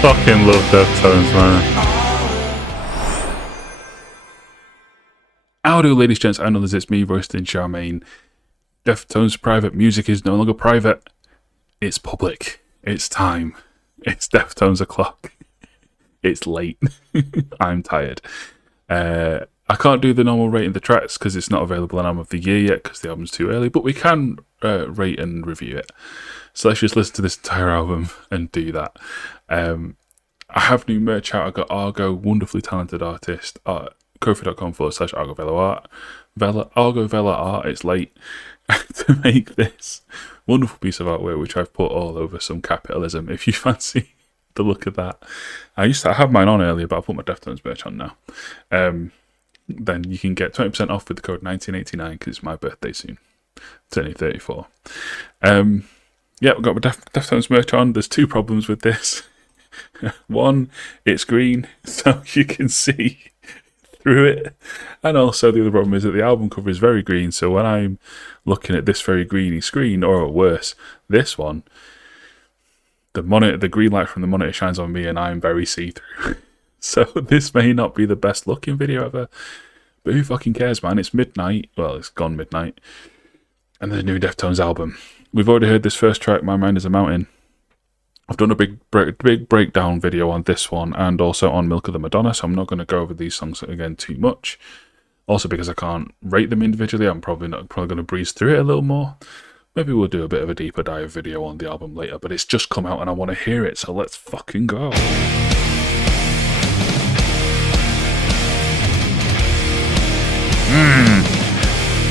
Fucking love Deftones, man. Howdy, ladies, gents, and others, it's me, Royston Charmaine. Deftones private music is no longer private. It's public. It's time. It's Deftones o'clock. It's late. I'm tired. I can't do the normal rating of the tracks because it's not available on Album of the Year yet because the album's too early, but we can rate and review it. So let's just listen to this entire album and do that. I have new merch out. I got Argo, wonderfully talented artist, ko-fi.com/Argo Velo Art. Argo Velo Art, it's late to make this wonderful piece of artwork, which I've put all over some capitalism. If you fancy the look of that, I had mine on earlier, but I put my Deftones merch on now. Then you can get 20% off with the code 1989 because it's my birthday soon, turning 34. Yeah, we've got my Deftones merch on. There's two problems with this. One, it's green, so you can see through it, and also the other problem is that the album cover is very green, so when I'm looking at this very greeny screen, or worse, this one, the green light from the monitor shines on me and I'm very see-through. So this may not be the best looking video ever, but who fucking cares, man? It's midnight, well, it's gone midnight, and there's a new Deftones album. We've already heard this first track, My Mind is a Mountain. I've done a big breakdown video on this one and also on Milk of the Madonna, so I'm not going to go over these songs again too much. Also because I can't rate them individually, I'm probably going to breeze through it a little more. Maybe we'll do a bit of a deeper dive video on the album later, but it's just come out and I want to hear it, so let's fucking go.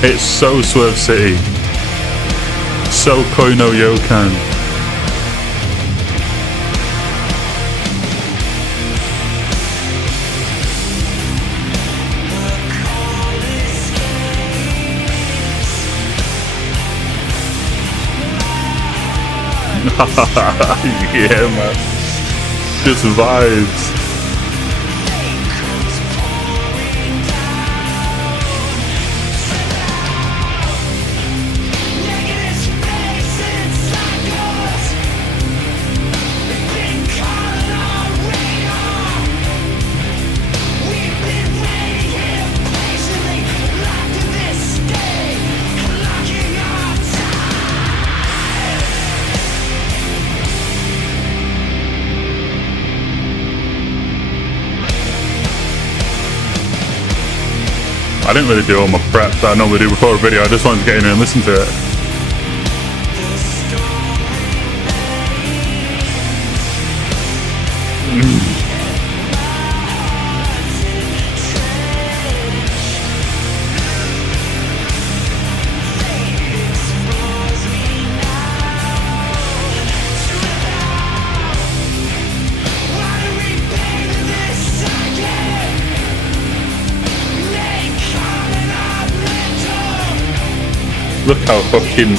It's so Swerve City. So Koi no Yokan. Yeah, man. Just vibes. I didn't really do all my prep that I normally do before a video. I just wanted to get in and listen to it. Look how fucking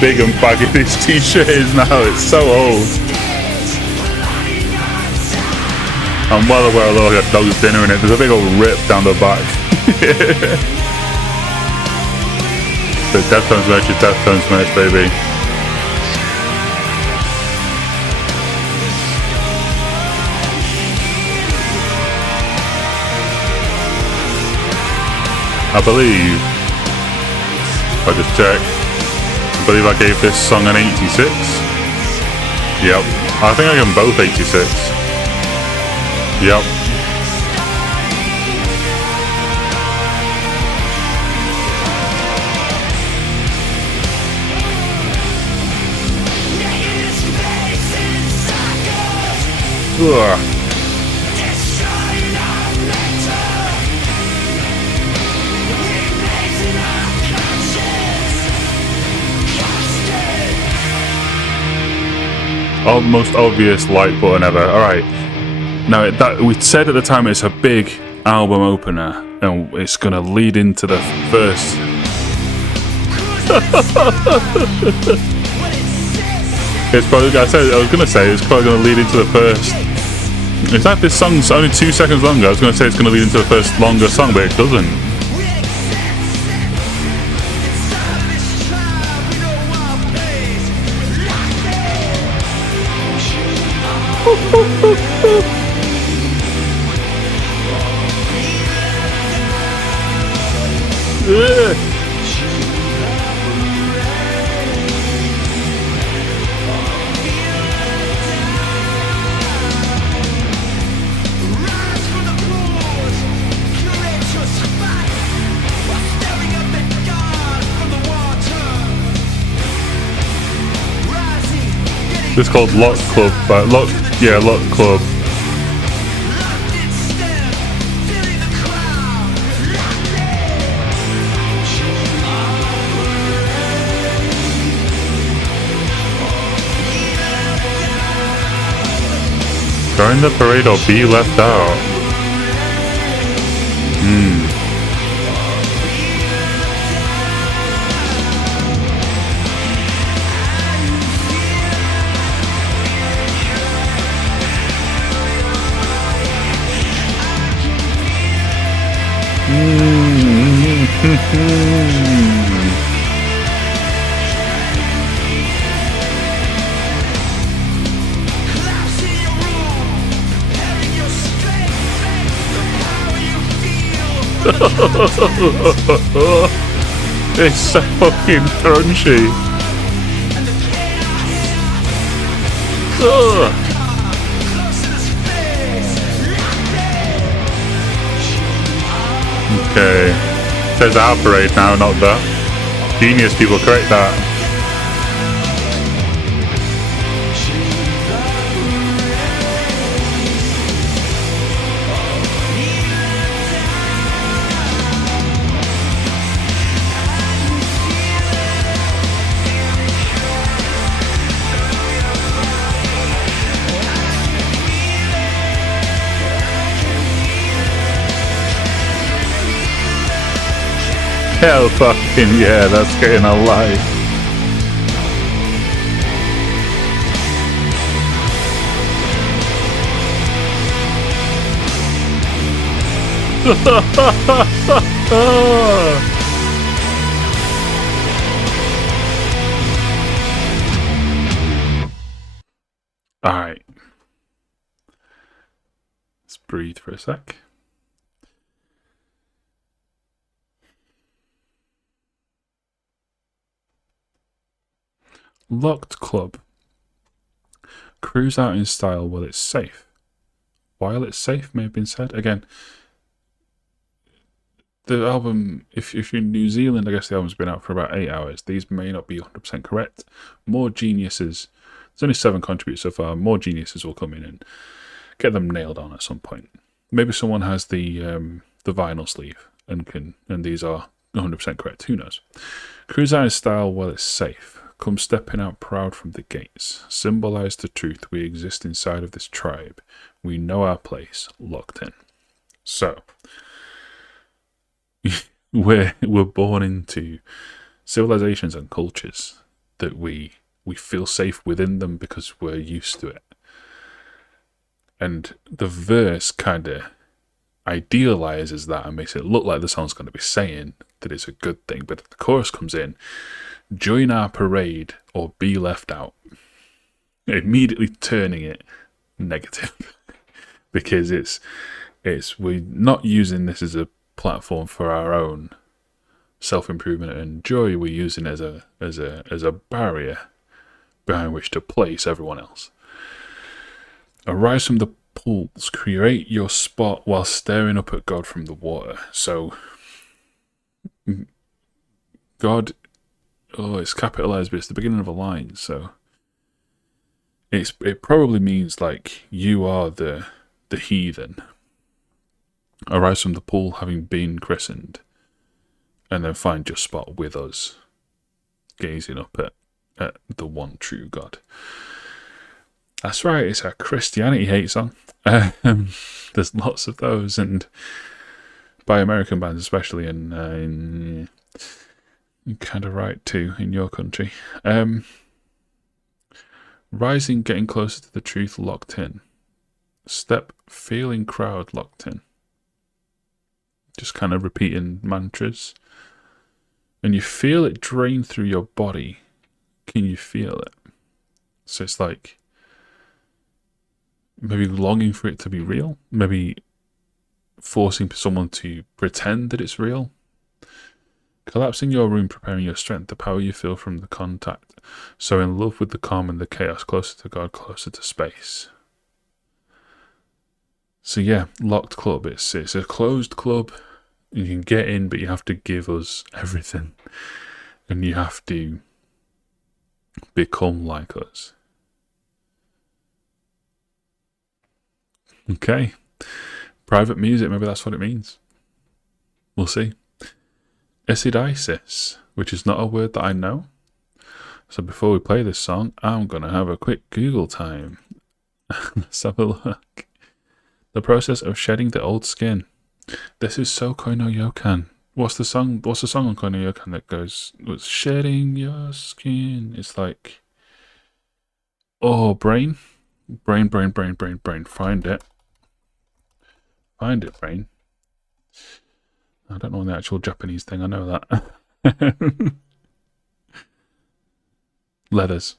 big and baggy this t-shirt is now, it's so old. I'm well aware of all that dog's dinner in it, there's a big old rip down the back. The Deftones merch is Deftones merch, baby. I believe, I just checked, I believe I gave this song an 86. Yep, I think I gave them both 86. Yep. Ugh. Most obvious like button ever. Alright. Now, that we said at the time it's a big album opener, and it's going to lead into the first. It's probably, I was going to say, it's probably going to lead into the first. In fact, this song's only 2 seconds longer. I was going to say it's going to lead into the first longer song, but it doesn't. It's called Lock Club, but Lock Club. Join the parade or be left out. It's so fucking crunchy. Okay. Says our parade now, not that. Genius people, correct that. Hell fucking yeah, that's getting a life. Alright. Let's breathe for a sec. Locked Club. Cruise out in style while it's safe. While it's safe may have been said. Again, the album, if you're in New Zealand, I guess the album's been out for about 8 hours. These may not be 100% correct. More geniuses. There's only 7 contributors so far. More geniuses will come in and get them nailed on at some point. Maybe someone has the vinyl sleeve and these are 100% correct. Who knows? Cruise out in style while it's safe. Come stepping out proud from the gates. Symbolize the truth. We exist inside of this tribe. We know our place. Locked in. So, we're born into civilizations and cultures that we feel safe within them because we're used to it. And the verse kind of idealizes that and makes it look like the song's going to be saying that it's a good thing. But the chorus comes in, join our parade or be left out, immediately turning it negative because we're not using this as a platform for our own self-improvement and joy. We're using it as a barrier behind which to place everyone else. Arise from the pools, create your spot while staring up at God from the water. So God, it's capitalized, but it's the beginning of a line, so it probably means like you are the heathen. Arise from the pool having been christened, and then find your spot with us, gazing up at the one true God. That's right, it's a Christianity hate song. There's lots of those, and by American bands especially, and you're kind of right too in your country. Rising, getting closer to the truth, locked in. Step, feeling crowd, locked in. Just kind of repeating mantras. And you feel it drain through your body. Can you feel it? So it's like maybe longing for it to be real, maybe forcing someone to pretend that it's real. Collapsing your room, preparing your strength, the power you feel from the contact. So in love with the calm and the chaos, closer to God, closer to space. So yeah, locked club. It's a closed club. You can get in, but you have to give us everything. And you have to become like us. Okay. Private music, maybe that's what it means. We'll see. Acidisis, which is not a word that I know. So before we play this song, I'm going to have a quick Google time. Let's have a look. The process of shedding the old skin. This is so Koi no Yokan. What's the song on Koi no Yokan that goes, "Was shedding your skin"? It's like, oh, brain. Brain. Find it, brain. I don't know the actual Japanese thing, I know that. Leathers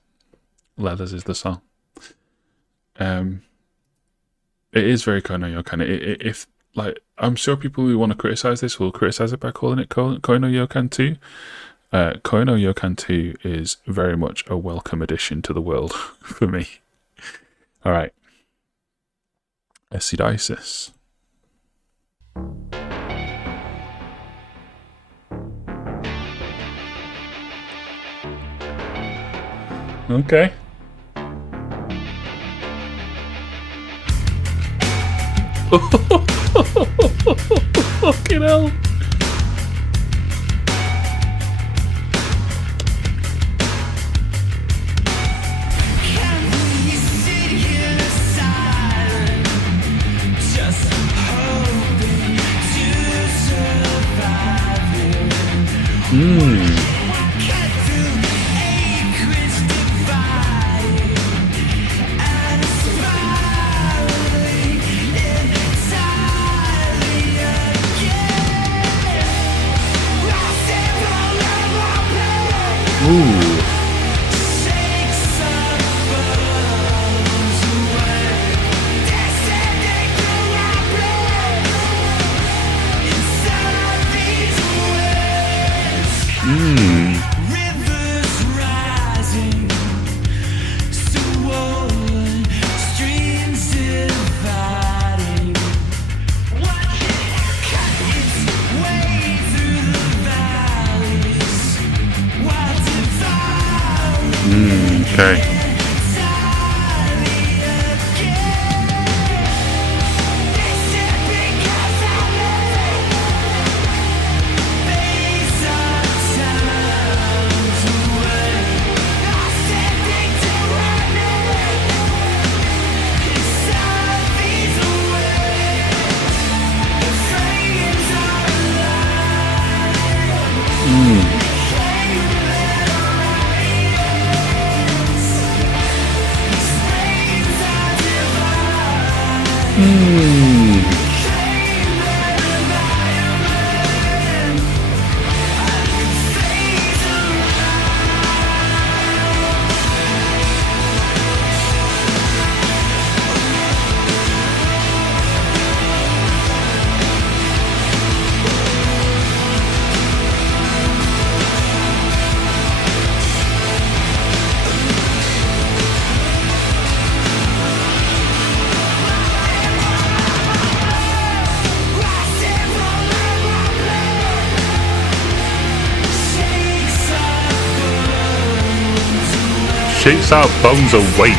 is the song. It is very Koi no Yokan. If like, I'm sure people who want to criticize this will criticize it by calling it Koi no Yokan 2. Koi no Yokan 2 is very much a welcome addition to the world for me. All right. Acidisis. Okay. Fucking hell. Okay. Shakes our bones awake.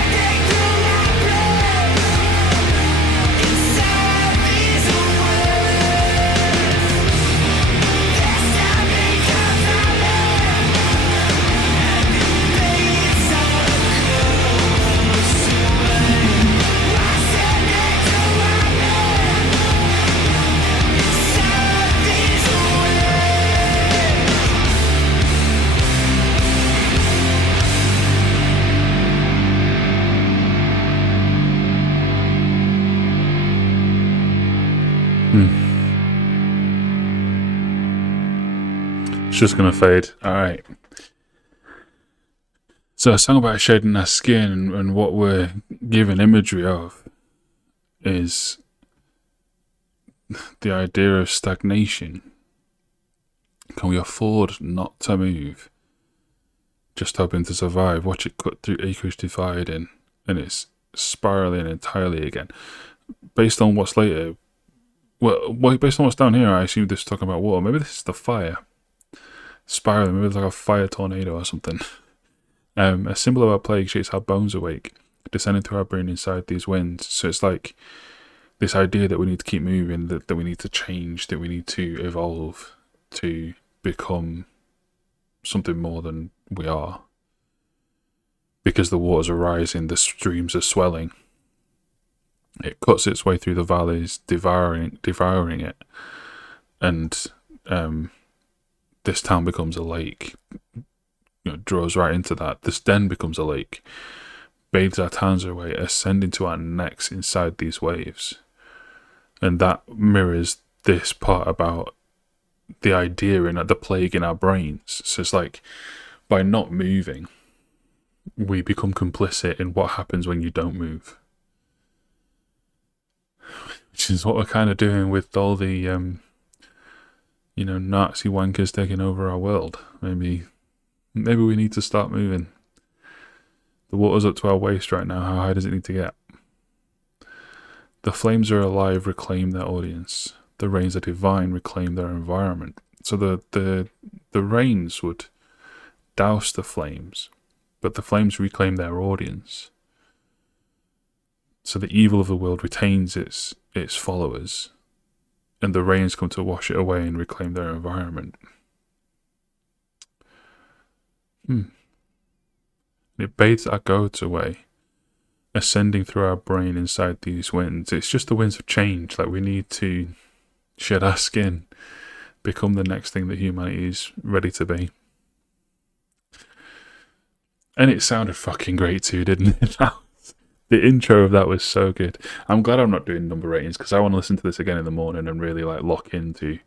It's just gonna fade. Alright. So a song about shedding our skin and what we're given imagery of is the idea of stagnation. Can we afford not to move? Just hoping to survive. Watch it cut through acreage divide and it's spiraling entirely again. Based on what's later, well, based on what's down here, I assume this is talking about water. Maybe this is the fire. Spiraling, maybe it's like a fire tornado or something. A symbol of our plague shakes our bones awake, descending through our brain inside these winds. So it's like this idea that we need to keep moving, that we need to change, that we need to evolve to become something more than we are. Because the waters are rising, the streams are swelling. It cuts its way through the valleys, devouring it. And this town becomes a lake. Draws right into that. This den becomes a lake. Bathes our towns away, ascending to our necks inside these waves. And that mirrors this part about the idea and the plague in our brains. So it's like, by not moving, we become complicit in what happens when you don't move. Which is what we're kind of doing with all the, Nazi wankers taking over our world. Maybe we need to start moving. The water's up to our waist right now. How high does it need to get? The flames are alive, reclaim their audience. The rains are divine, reclaim their environment. So the rains would douse the flames, but the flames reclaim their audience. So the evil of the world retains its followers, and the rains come to wash it away and reclaim their environment. It bathes our goats away, ascending through our brain inside these winds. It's just the winds of change. Like, we need to shed our skin, become the next thing that humanity is ready to be. And it sounded fucking great too, didn't it? The intro of that was so good. I'm glad I'm not doing number ratings, because I want to listen to this again in the morning and really lock into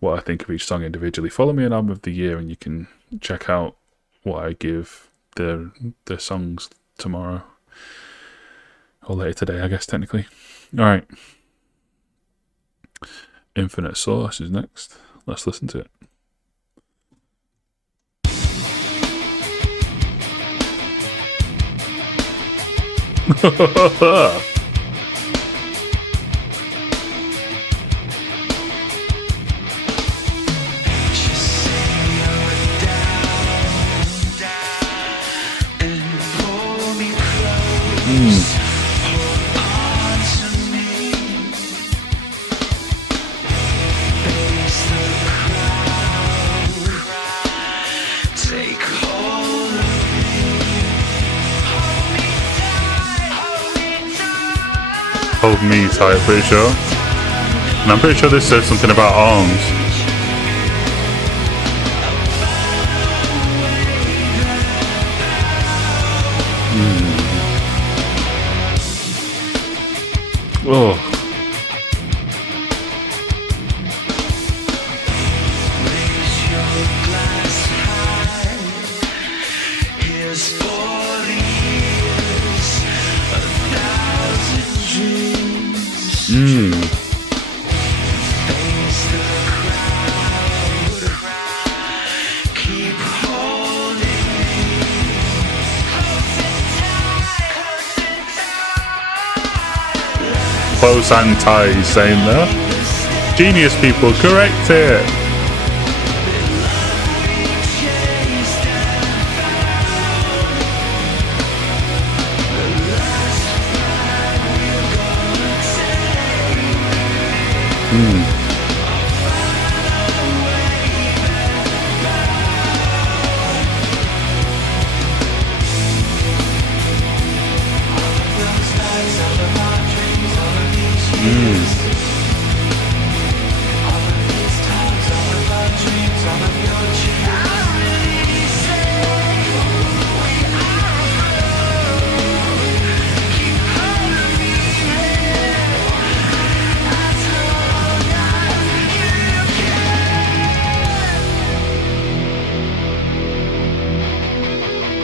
what I think of each song individually. Follow me on Album of the Year and you can check out what I give the songs tomorrow. Or later today, I guess, technically. Alright. Infinite Source is next. Let's listen to it. Hold me tight, pretty sure. And I'm pretty sure this says something about arms. Oh. Close and ties saying there. Genius people, correct it.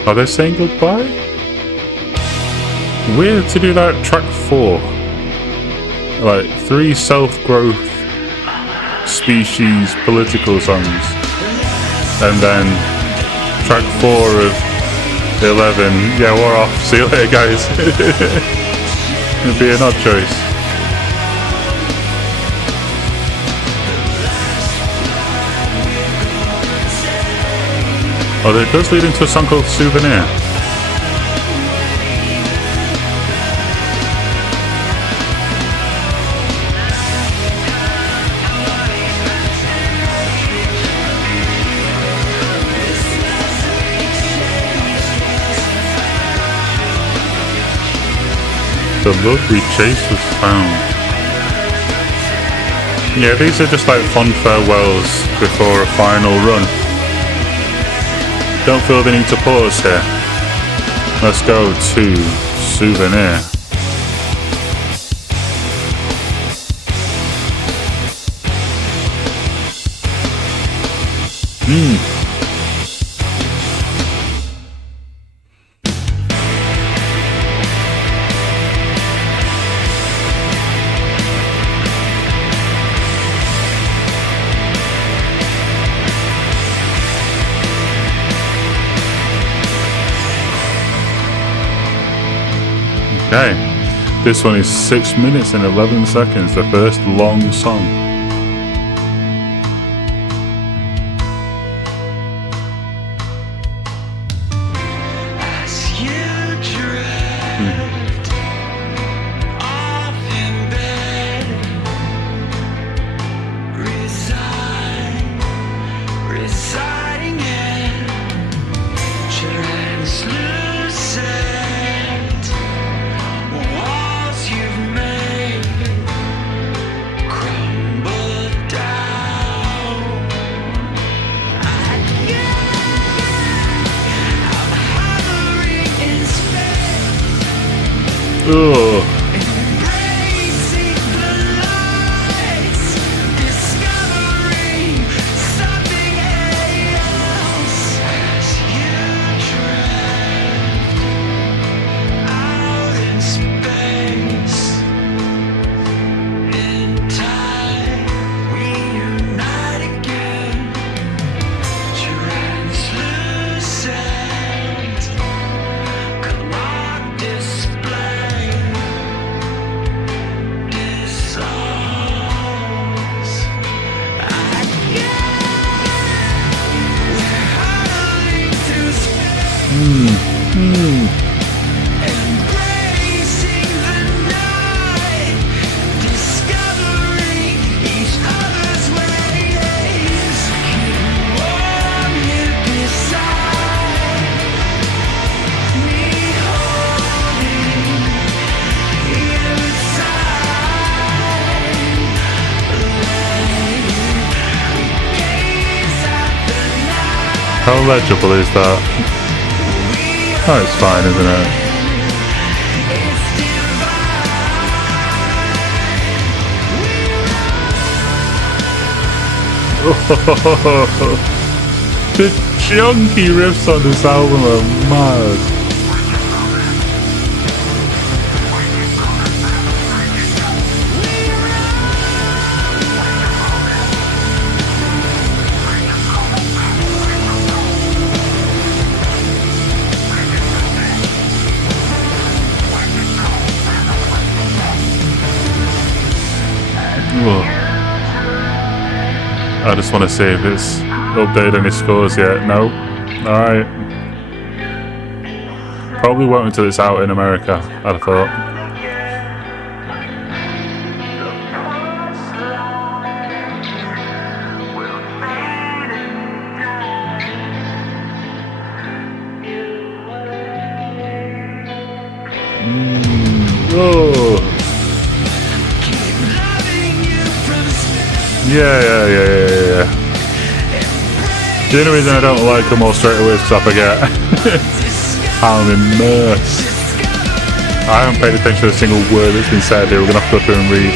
Are they saying goodbye? Weird to do that at track 4. like 3 self-growth species political songs, and then track 4 of 11. Yeah, we're off. See you later, guys. It'd be an odd choice. Oh, it does lead into a song called Souvenir. The love we chased was found. Yeah, these are just like fond farewells before a final run. Don't feel the need to pause here. Let's go to Souvenir. Okay, this one is 6 minutes and 11 seconds, the first long song. Ugh. How legible is that? Oh, it's fine, isn't it? Oh, the chunky riffs on this album are mad. I just want to see if it's updated any scores yet. No. Alright. Probably won't until it's out in America, I'd have thought. Oh. Yeah. The only reason I don't like them all straight away is because I forget. I'm immersed. I haven't paid attention to a single word that's been said here. We're going to have to go through and read.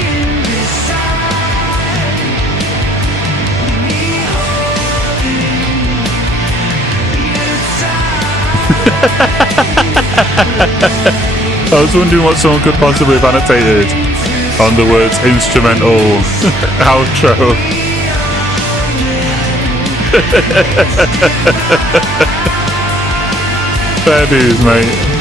I was wondering what someone could possibly have annotated. on the words instrumental outro. Fair dues, mate.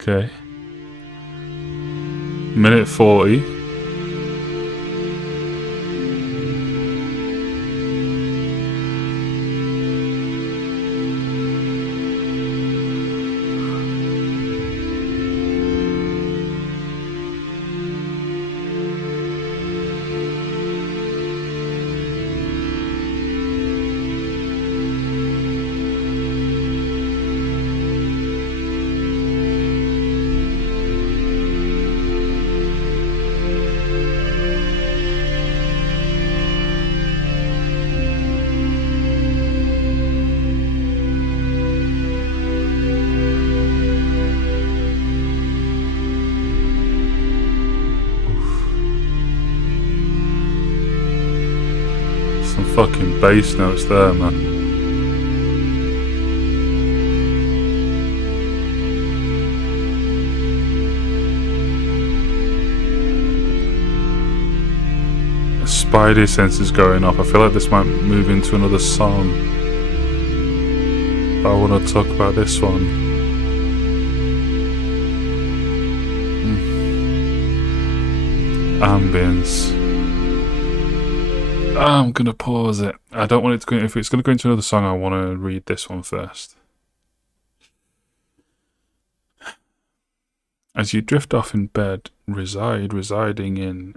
Okay. Minute 40. Fucking bass notes there, man. A Spidey sense is going off. I feel like this might move into another song, but I want to talk about this one. Ambience. I'm gonna pause it. I don't want it to go. If it's gonna go into another song, I want to read this one first. As you drift off in bed, residing in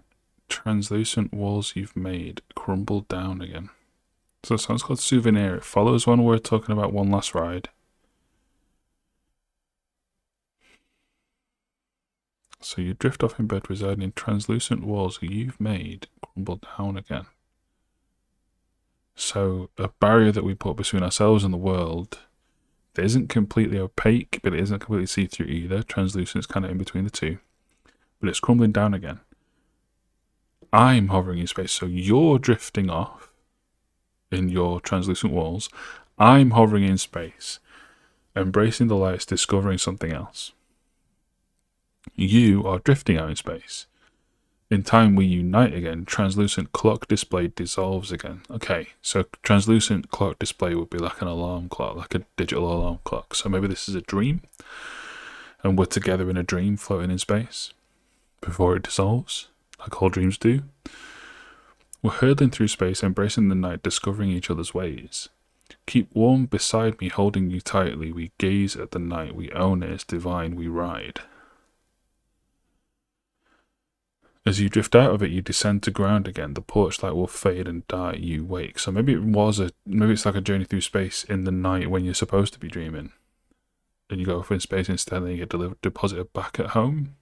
translucent walls you've made, crumble down again. So the song's called Souvenir. It follows one we're talking about, One Last Ride. So you drift off in bed, residing in translucent walls you've made, crumble down again. So a barrier that we put between ourselves and the world that isn't completely opaque, but it isn't completely see-through either. Translucent is kind of in between the two, but it's crumbling down again. I'm hovering in space, so you're drifting off in your translucent walls. I'm hovering in space, embracing the lights, discovering something else. You are drifting out in space. In time we unite again. Translucent clock display dissolves again. Okay, so translucent clock display would be like an alarm clock, like a digital alarm clock. So maybe this is a dream, and we're together in a dream floating in space before it dissolves, like all dreams do. We're hurtling through space, embracing the night, discovering each other's ways. Keep warm beside me, holding you tightly. We gaze at the night, we own it, it's divine, we ride. As you drift out of it, you descend to ground again. The porch light will fade and die. You wake. So maybe it's like a journey through space in the night when you're supposed to be dreaming, and you go off in space instead, and you get deposited back at home.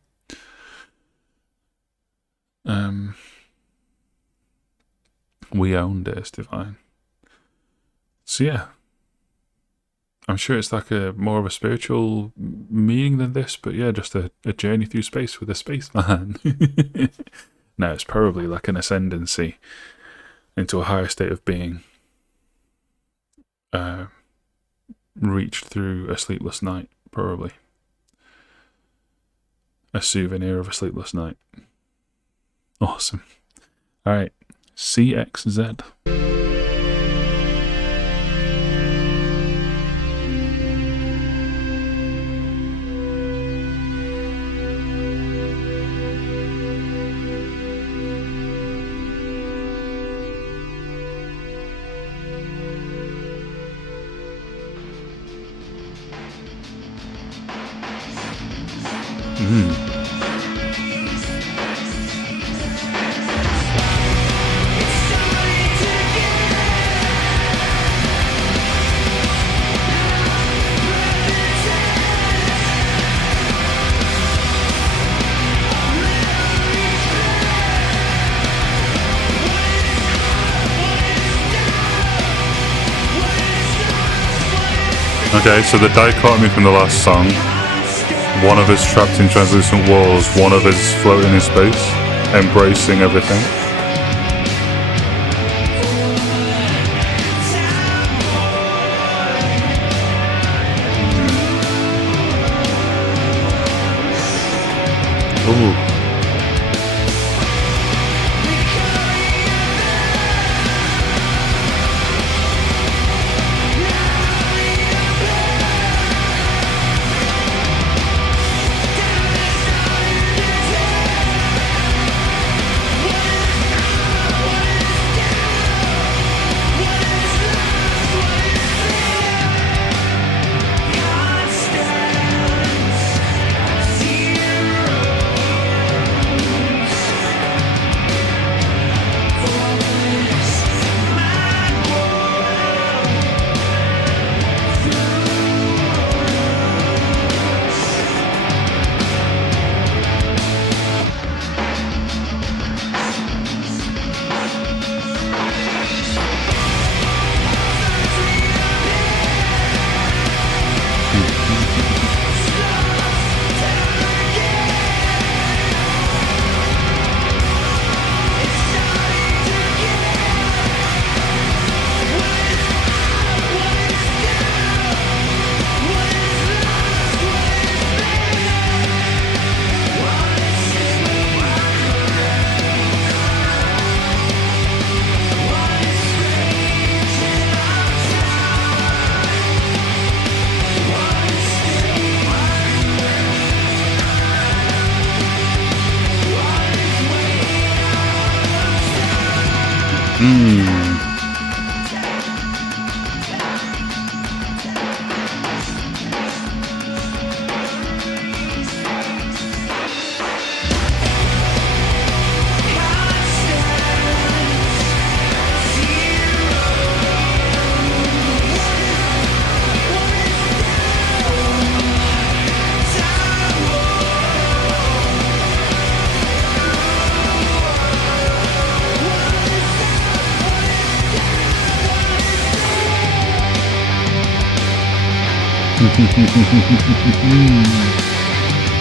We owned it. It's divine. So yeah, I'm sure it's like a more of a spiritual meaning than this, but yeah, just a journey through space with a spaceman. No, it's probably like an ascendancy into a higher state of being, reached through a sleepless night, probably. A souvenir of a sleepless night. Awesome. Alright, CXZ. Okay, so the dichotomy from the last song. One of us trapped in translucent walls, one of us floating in space, embracing everything. Ooh.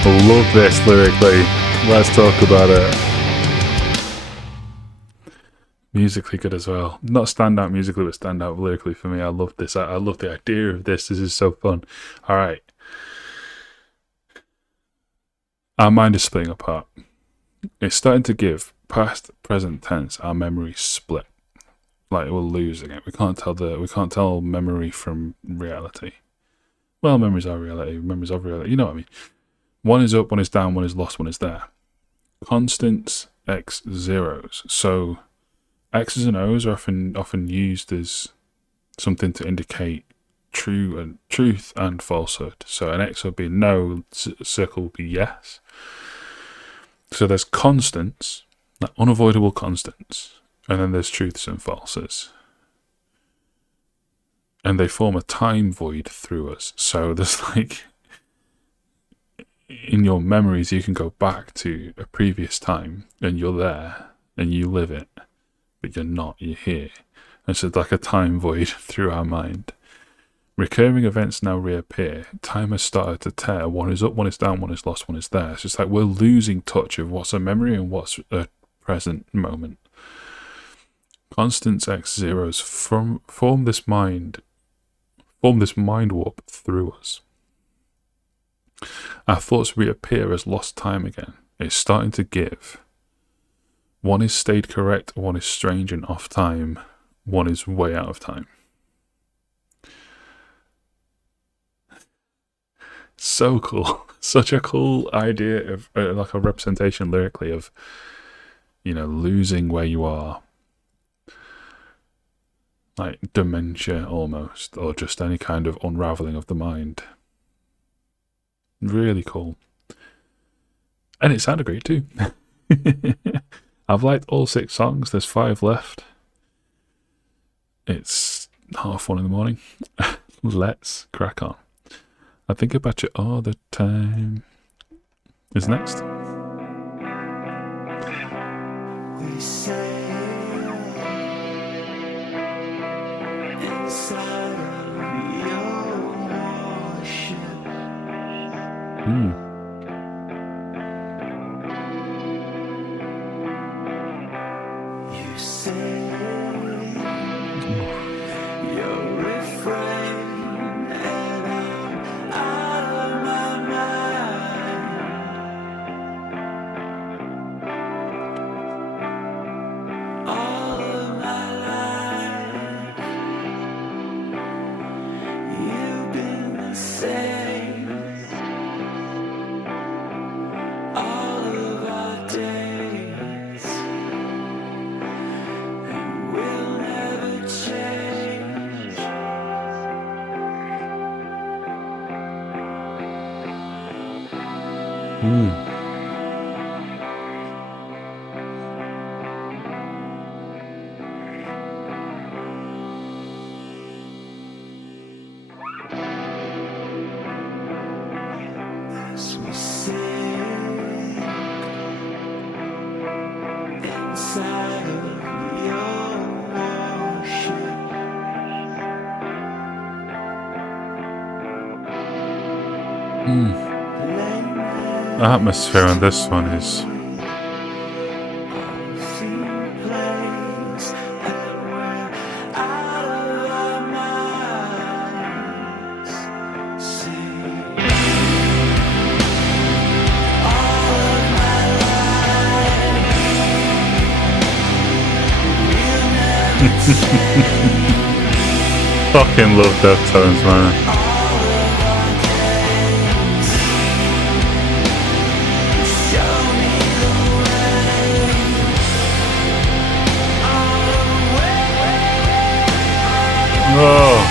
I love this lyrically. Let's talk about it. Musically good as well. Not standout musically, but standout lyrically for me. I love this. I love the idea of this. This is so fun. All right. Our mind is splitting apart. It's starting to give past, present tense. Our memory split. Like we're losing it. We can't tell memory from reality. Well, memories are reality. Memories of reality. You know what I mean. One is up, one is down, one is lost, one is there. Constants, X, zeros. So X's and O's are often used as something to indicate truth and falsehood. So an X would be no, circle would be yes. So there's constants, like unavoidable constants, and then there's truths and falses. And they form a time void through us. So there's like, in your memories, you can go back to a previous time and you're there and you live it, but you're not, you're here. And so it's like a time void through our mind. Recurring events now reappear. Time has started to tear. One is up, one is down, one is lost, one is there. So it's like we're losing touch of what's a memory and what's a present moment. Constants X zeros form this mind warp through us. Our thoughts reappear as lost time again. It's starting to give. One is stayed correct, one is strange and off time, one is way out of time. So cool. Such a cool idea of like a representation lyrically of, losing where you are. Like dementia almost, or just any kind of unraveling of the mind. Really cool. And it sounded great too. I've liked all 6 songs. There's 5 left. It's 1:30 in the morning. Let's crack on. I think about you all the time. Is next. We sail inside of your The atmosphere on this one is fucking love Deftones, man. Oh.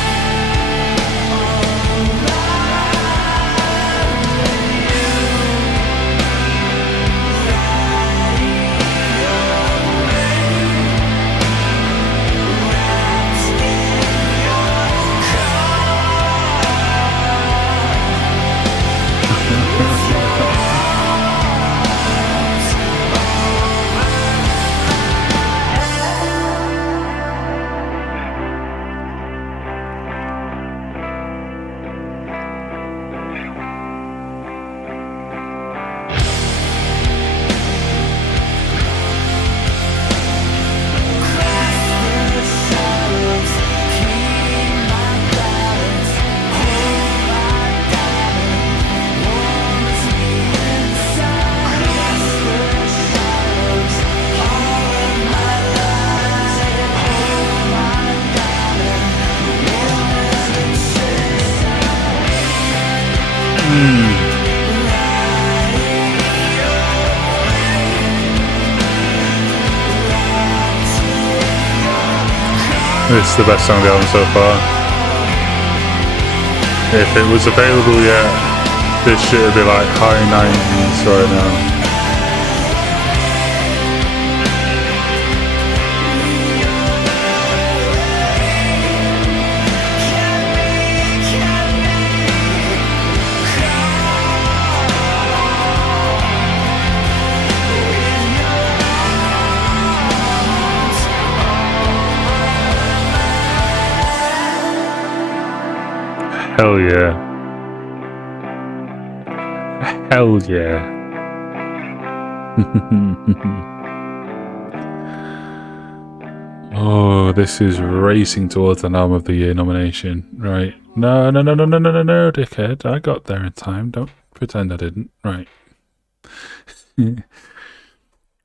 This is the best song of the album so far. If it was available yet, this should be like high 90s right now. Hell yeah. Hell yeah. Oh, this is racing towards an Album of the Year nomination. Right. No, dickhead. I got there in time. Don't pretend I didn't. Right.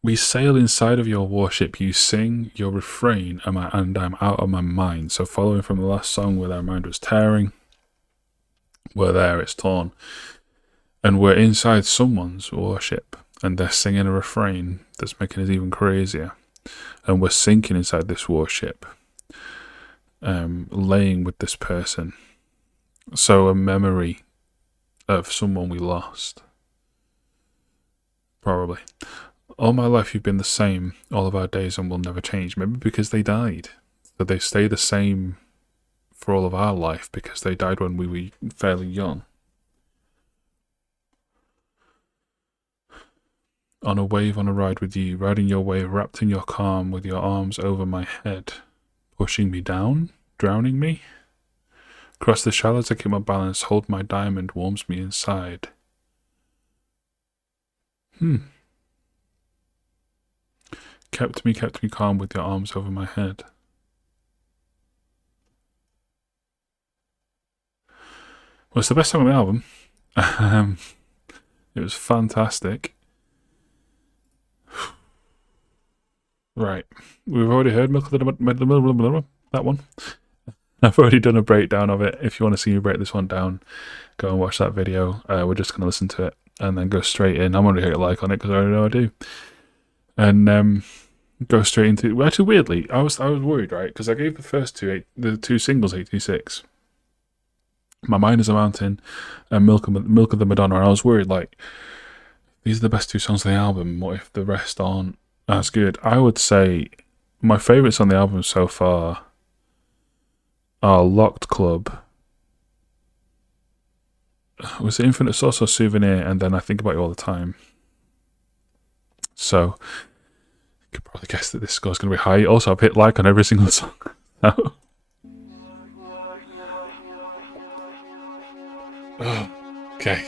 We sail inside of your warship, you sing your refrain, and I'm out of my mind. So following from the last song where our mind was tearing, we're there, it's torn. And we're inside someone's warship, and they're singing a refrain that's making us even crazier. And we're sinking inside this warship, laying with this person. So a memory of someone we lost. Probably. All my life you've been the same, all of our days and will never change. Maybe because they died. That they stay the same for all of our life because they died when we were fairly young. On a wave, on a ride with you, riding your wave, wrapped in your calm, with your arms over my head, pushing me down, drowning me. Across the shallows I keep my balance, hold my diamond, warms me inside. Kept me calm with your arms over my head. Well, it's the best song on the album. It was fantastic. Right, we've already heard Milk of the that one. I've already done a breakdown of it. If you want to see me break this one down, go and watch that video. We're just going to listen to it and then go straight in. I'm going to hit a like on it because I already know I do. And go straight into... Well, actually, weirdly, I was worried, right? Because I gave the first the two singles 86. My Mind is a Mountain and Milk of the Madonna. And I was worried, like, these are the best two songs on the album. What if the rest aren't as good? I would say my favourites on the album so far are Locked Club, was it Infinite Source or Souvenir, and then I Think About You All the Time. So you could probably guess that this score's going to be high. Also, I've hit like on every single song. So. Oh, okay.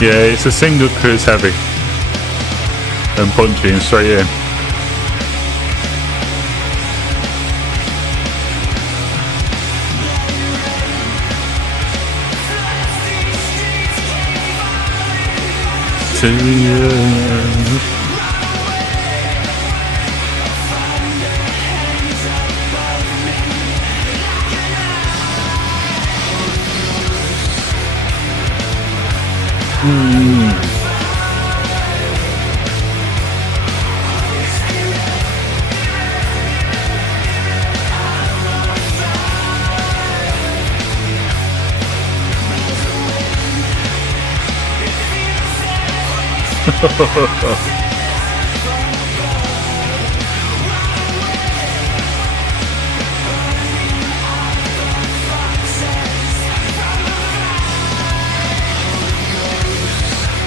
Yeah, it's a single because it's heavy and punchy and straight in. To you.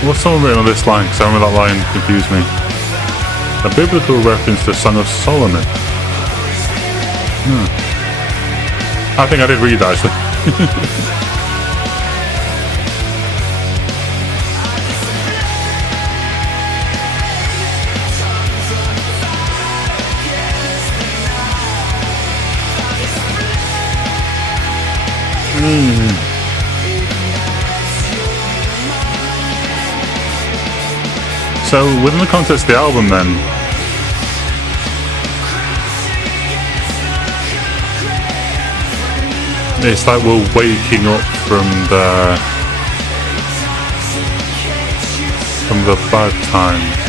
What's someone written on this line? Because I remember that line confused me. A biblical reference to Song of Solomon. I think I did read that actually. So, within the context of the album then, it's like we're waking up from the bad times.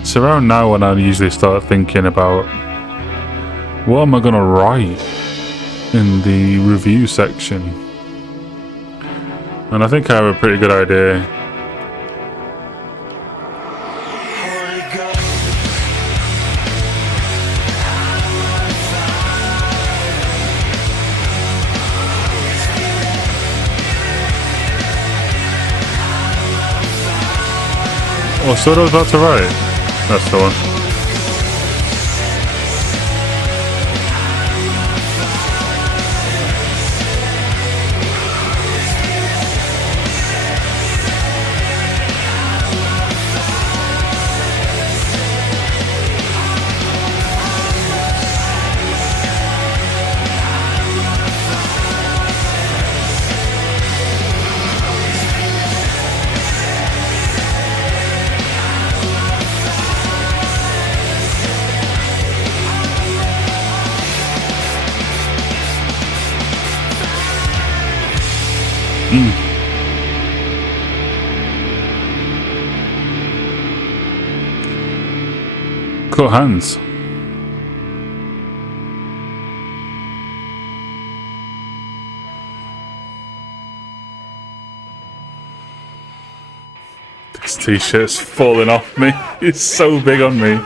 It's around now when I usually start thinking about what am I going to write in the review section, and I think I have a pretty good idea. Oh, so I was about to write. That's the one. Cut hands. This t-shirt's falling off me. It's so big on me.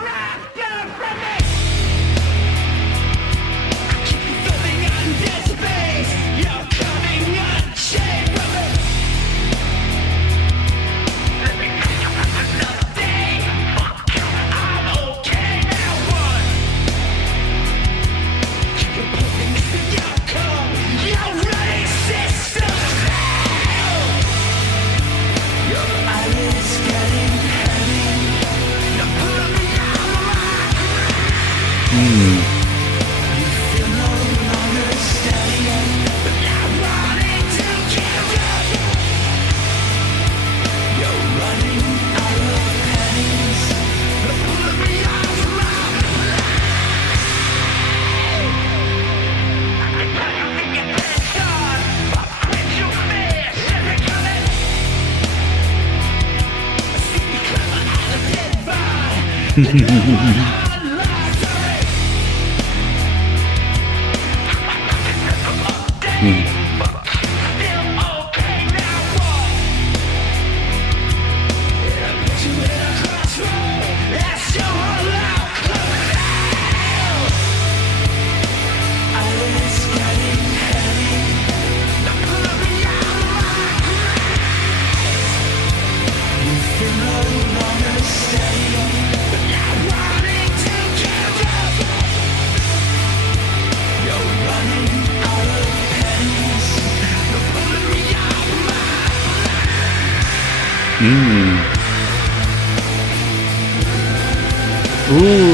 Ooh.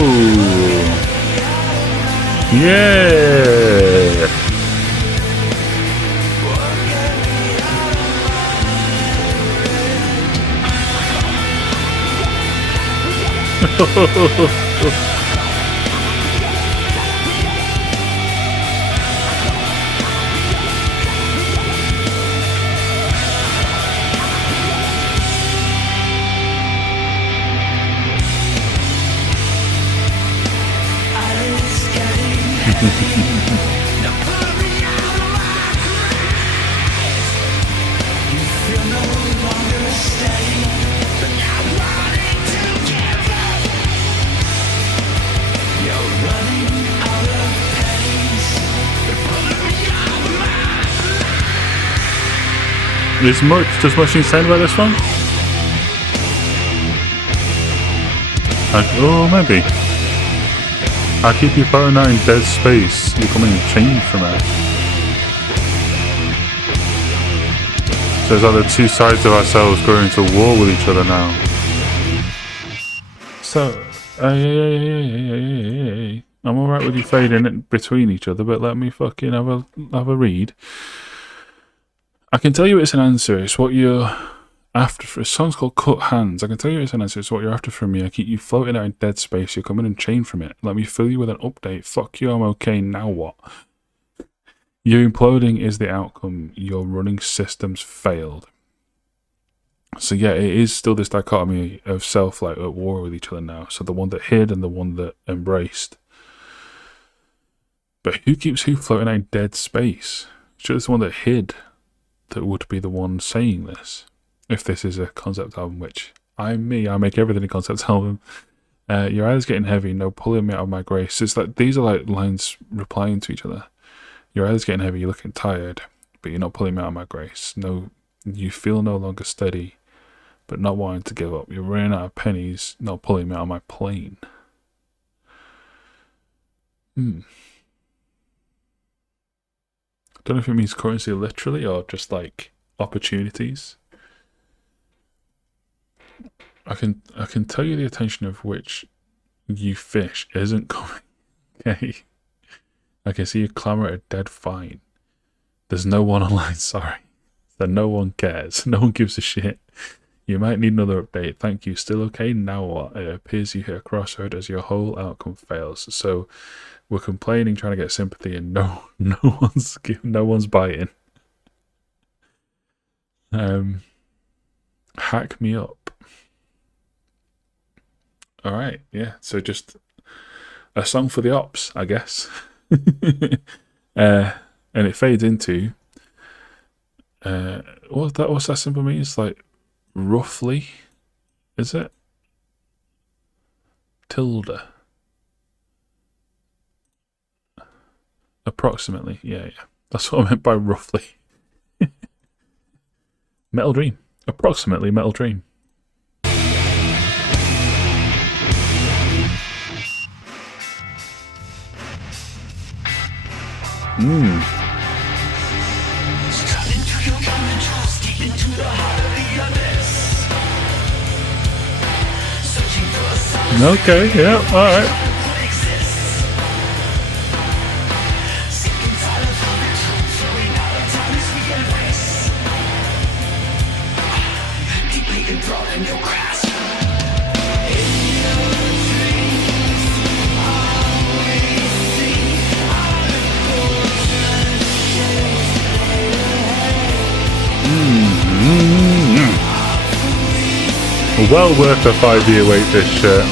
Yeah. Does much you say about this one? Oh, maybe. I keep you firing out in dead space. You're coming chained from it. So it's like the two sides of ourselves going to war with each other now. So, I'm alright with you fading it between each other, but let me fucking have a read. I can tell you it's an answer. It's what you're after. A song's called Cut Hands. I can tell you it's an answer. It's what you're after from me. I keep you floating out in dead space. You're coming and chained from it. Let me fill you with an update. Fuck you, I'm okay. Now what? Your imploding is the outcome. Your running systems failed. So yeah, it is still this dichotomy of self like at war with each other now. So the one that hid and the one that embraced. But who keeps who floating out in dead space? Sure, it's the one that hid that would be the one saying this. If this is a concept album, which I make everything a concept album. Your eyes getting heavy, no pulling me out of my grace. It's like these are like lines replying to each other. Your eyes getting heavy, you're looking tired, but you're not pulling me out of my grace. No, you feel no longer steady, but not wanting to give up. You're running out of pennies, not pulling me out of my plane. Don't know if it means currency literally or just like opportunities. I can tell you the attention of which you fish isn't coming. Okay. I can see you clamor at a dead fine. There's no one online, sorry. That no one cares. No one gives a shit. You might need another update. Thank you. Still okay? Now what? It appears you hit a crossroad as your whole outcome fails. So we're complaining, trying to get sympathy, and no one's biting. Hack me up. Alright, yeah. So just a song for the ops, I guess. And it fades into what's that symbol mean? It's like roughly, is it? Tilde. Approximately, yeah. That's what I meant by roughly. Metal Dream. Approximately Metal Dream. Okay, yeah, alright. Well worth a 5-year wait, this shirt.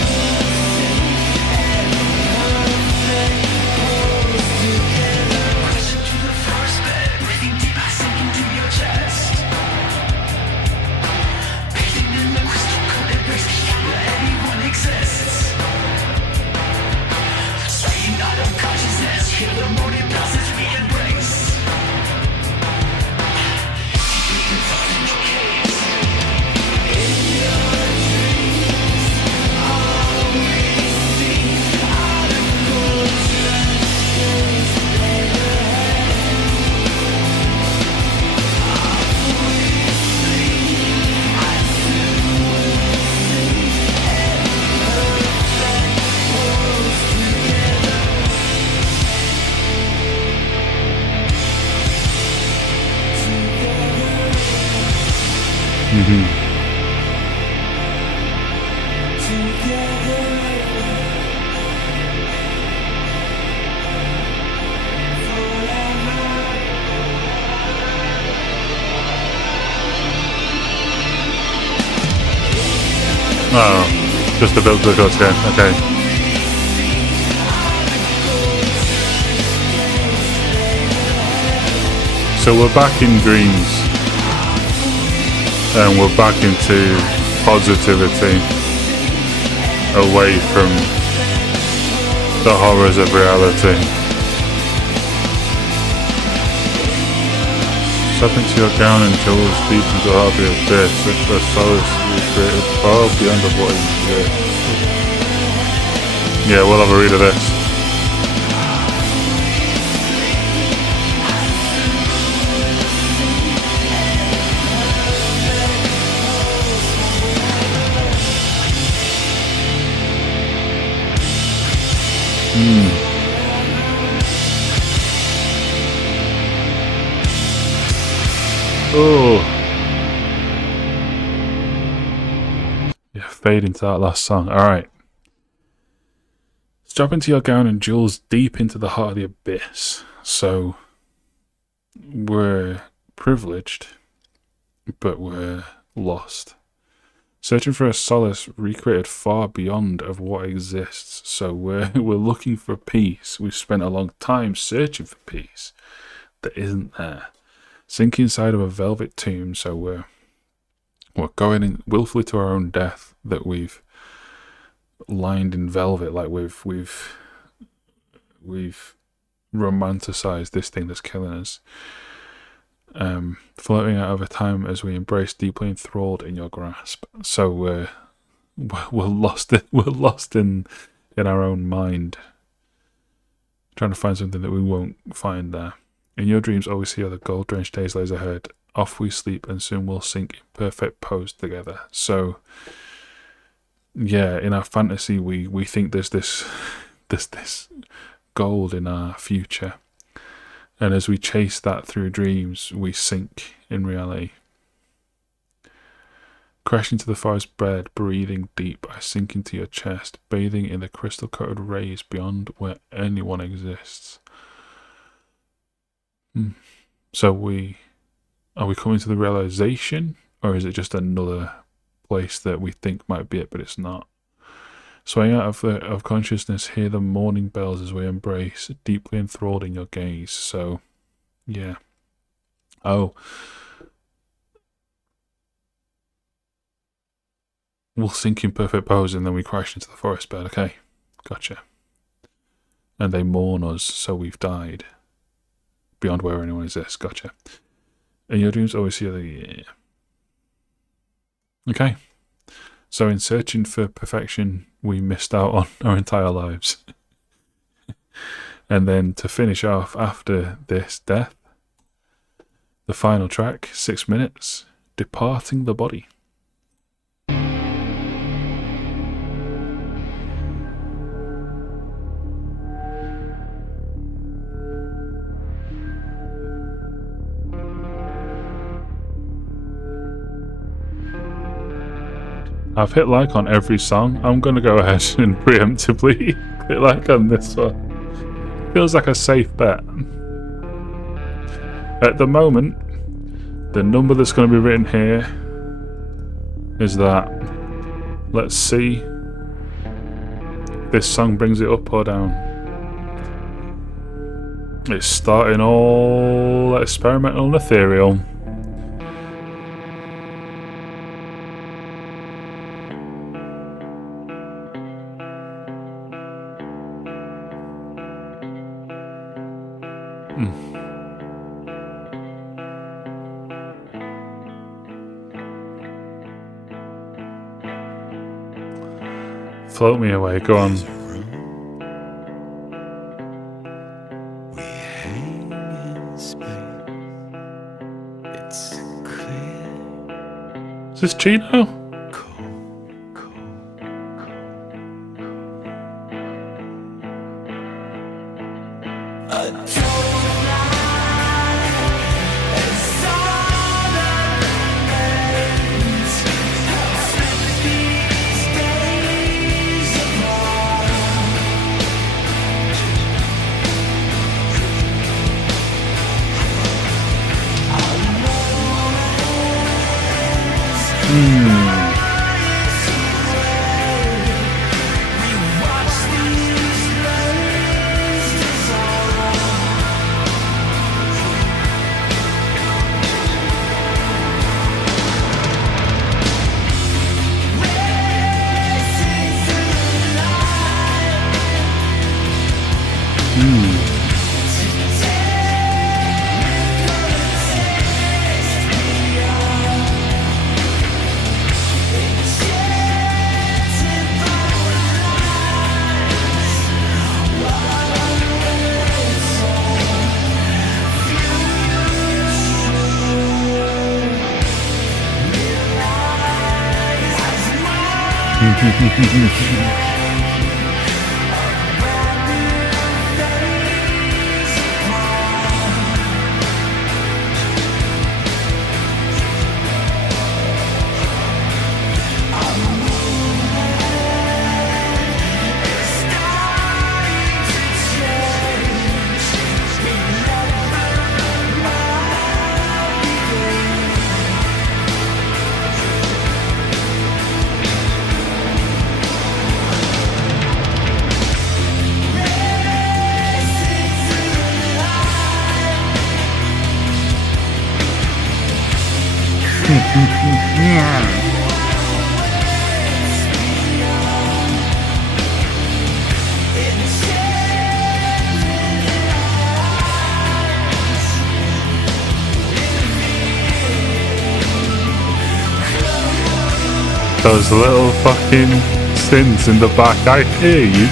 Oh, just the build to the chords again. Okay. So we're back in dreams, and we're back into positivity, away from the horrors of reality. Step into your gown and jewels deep into the heart of the abyss, which for solace you created far beyond of what exists. Yeah, we'll have a read of this. Oh, yeah, fade into that last song. Alright. Strap into your gown and jewels deep into the heart of the abyss. So, we're privileged, but we're lost. Searching for a solace recreated far beyond of what exists. So we're looking for peace. We've spent a long time searching for peace that isn't there. Sink inside of a velvet tomb, so we're going in willfully to our own death that we've lined in velvet, like we've romanticized this thing that's killing us. Floating out of a time as we embrace, deeply enthralled in your grasp. So we're lost in our own mind, trying to find something that we won't find there. In your dreams, always see how the gold-drenched days lays ahead. Off we sleep, and soon we'll sink in perfect pose together. So, yeah, in our fantasy, we think there's this gold in our future, and as we chase that through dreams, we sink in reality. Crashing to the forest bed, breathing deep, I sink into your chest, bathing in the crystal-coated rays beyond where anyone exists. So are we coming to the realization, or is it just another place that we think might be it, but it's not? Swaying out of consciousness, hear the morning bells as we embrace, deeply enthralled in your gaze. So, yeah. Oh. We'll sink in perfect pose and then we crash into the forest bed. Okay, gotcha. And they mourn us, so we've died. Beyond where anyone exists. Gotcha. And your dreams always see the... Yeah. Okay. So in searching for perfection, we missed out on our entire lives. And then to finish off after this death, the final track, 6 minutes, Departing the Body. I've hit like on every song. I'm going to go ahead and preemptively hit like on this one. Feels like a safe bet. At the moment, the number that's going to be written here is that. Let's see if this song brings it up or down. It's starting all experimental and ethereal. Float me away, go on. Is this Chino? Those little fucking synths in the back, I hear you.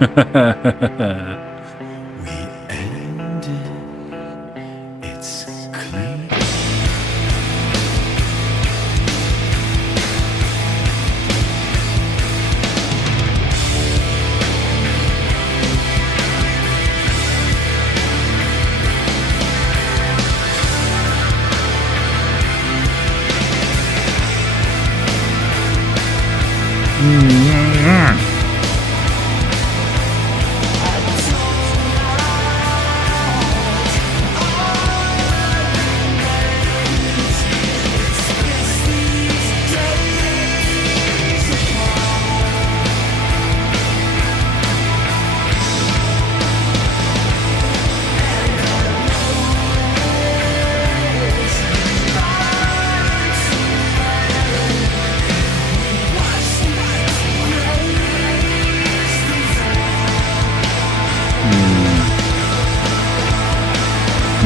We ended, it's clear.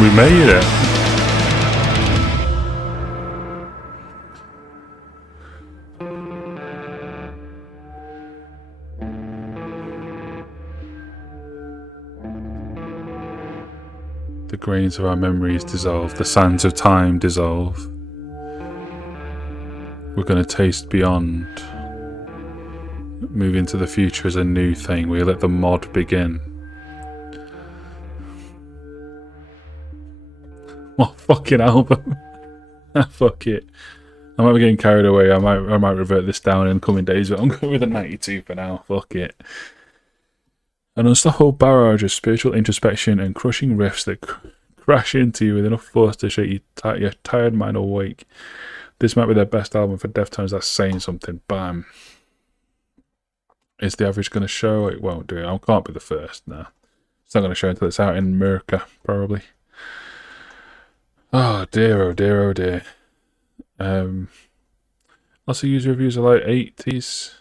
We made it. The grains of our memories dissolve, the sands of time dissolve. We're going to taste beyond. Move into the future as a new thing. We let the mod begin. What fucking album? Fuck it. I might be getting carried away. I might revert this down in coming days, but I'm going with a 92 for now. Fuck it. An unstoppable barrage of spiritual introspection and crushing riffs that crash into you with enough force to shake your tired mind awake. This might be their best album for Deftones. That's saying something. Bam. Is the average going to show? It won't do. I can't be the first. No. It's not going to show until it's out in America, probably. Oh dear, oh dear, oh dear. Lots of user reviews are like 80s.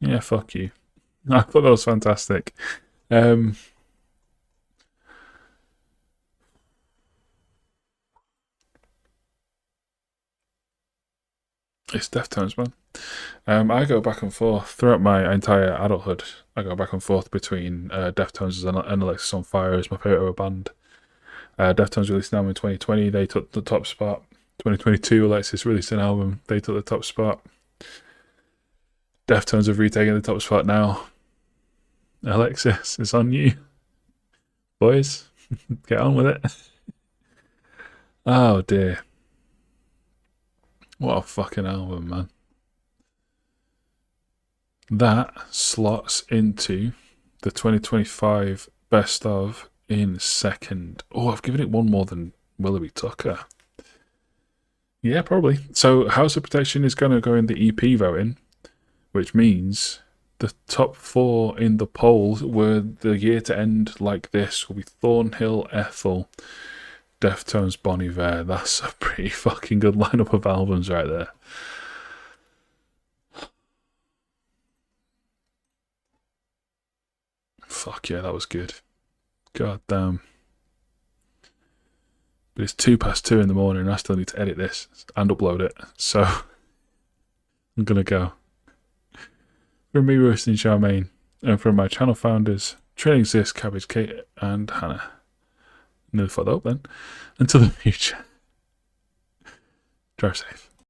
Yeah, fuck you. I thought that was fantastic. It's Deftones, man. I go back and forth throughout my entire adulthood. I go back and forth between Deftones and Alexis on Fire as my favourite band. Deftones released an album in 2020. They took the top spot. 2022, Alexis released an album. They took the top spot. Deftones have retaken the top spot now. Alexis, it's on you. Boys, get on with it. Oh dear. What a fucking album, man. That slots into the 2025 best of in second. Oh, I've given it one more than Willoughby Tucker. Yeah, probably. So House of Protection is going to go in the EP voting, which means the top 4 in the polls were the year to end like this will be Thornhill, Ethel, Deftones, Bon Iver. That's a pretty fucking good lineup of albums right there. Fuck yeah, that was good. God damn. But it's 2:02 in the morning and I still need to edit this and upload it. So I'm going to go. From me, Roasting Charmaine, and from my channel founders, Training Exist, Cabbage Kate, and Hannah. Nearly thought that up then. Until the future. Drive safe.